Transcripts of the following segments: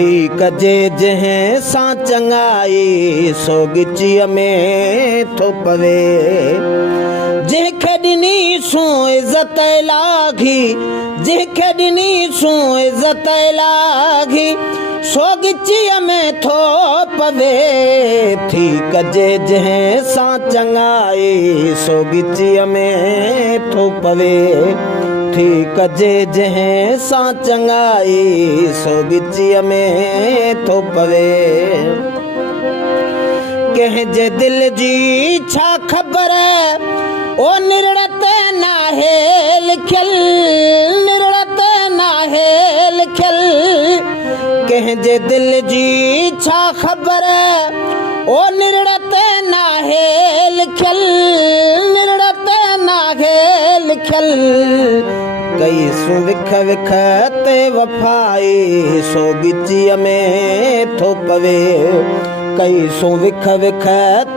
थी कजे जंहिं सां चङाई सो गिचीअ में थो पवे। जंहिंखे ॾिनी सो इज़त लागी, जंहिंखे ॾिनी सो इज़त लागी सो गिचीअ में थो पवे। थी कजे जंहिं सां चङाई सो गिचीअ में थो पवे। थी कजे जंहिं सां चङाई सो गिचीअ में थो पवे। कंहिंजे दिल जी छा ख़बर ओ निरड़त नाहे लिखियल, निरड़त नाहे लिखियल। कंहिंजे दिल जी छा ख़बर ओ निरड़त नाहे लिखियल, निरड़त नाहे लिखियल। कई सु विख विख ते वफ़ाई सो गिचीअ में थो पवे। कई सो विख विख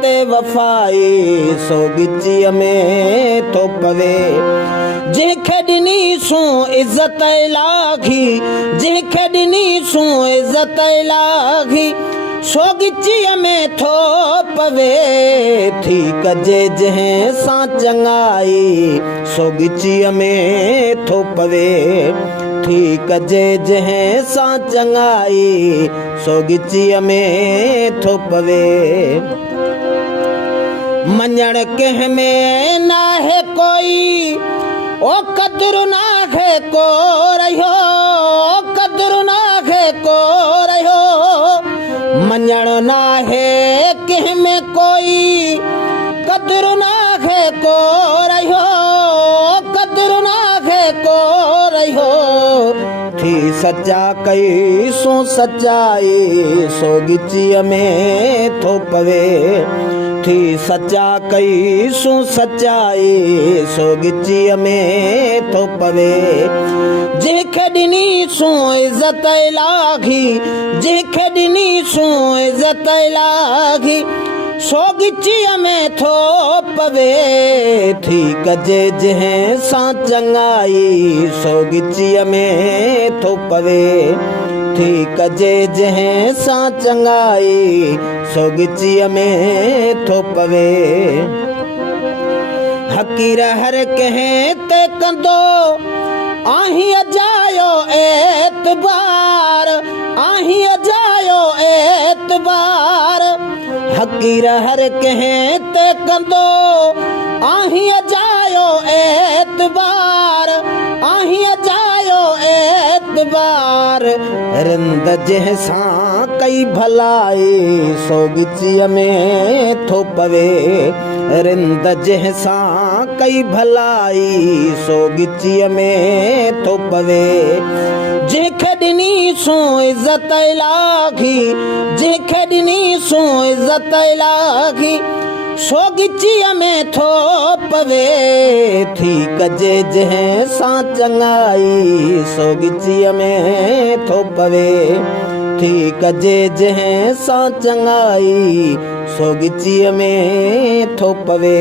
ते वफ़ाई सो गिचीअ में थो पवे। जंहिंखे ॾिनी सो इज़त लागी, जंहिंखे ॾिनी सो इज़त लागी सो गिचीअ में थो पवे। थी कजे जंहिं सां चङाई सो गिचीअ में थो पवे। थी कजे जंहिं सां चङाई सो गिचीअ में थो पवे। मञण कंहिं में नाहे कोई ओ क़दुरु नाहे को रहियो, क़दुरु नाहे को रहियो। मञण नाहे कंहिं में कोई क़दुरु नाहे को रहियो, क़दुरु नाहे को रहियो। थी सचा कई सो सचाई सो गिचीअ में थो पवे। थी सचा कई सो सचाई सो गिचीअ में थो पवे। जंहिंखे ॾिनी सो इज़त लागी, जंहिंखे ॾिनी सो इज़त लागी सो गिचीअ में थो पवे। थी कजे जंहिं सां चङाई सो गिचीअ में थो पवे। थी कजे जंहिं सां चङाई सो गिचीअ में थो पवे। हक़ीर हर कंहिं ते कंदो आहीं अजायो एतबार, आहीं अजायो एतबार। हक़ीर हर कंहिं ते कंदो आहीं अजायो एतबार, आहीं अजायो एतबार। रिंद जंहिं सां कई भलाई सो गिचीअ में थो पवे। रिंद जंहिं सां कई भलाई सो गिचीअ में थो पवे। जंहिंखे ॾिनी सो इज़त लागी, जंहिंखे ॾिनी सो इज़त लागी सो गिचीअ में थो पवे। थी कजे जंहिं सां चङाई सो गिचीअ में थो पवे। थी कजे जंहिं सां चङाई सो गिचीअ में थो पवे।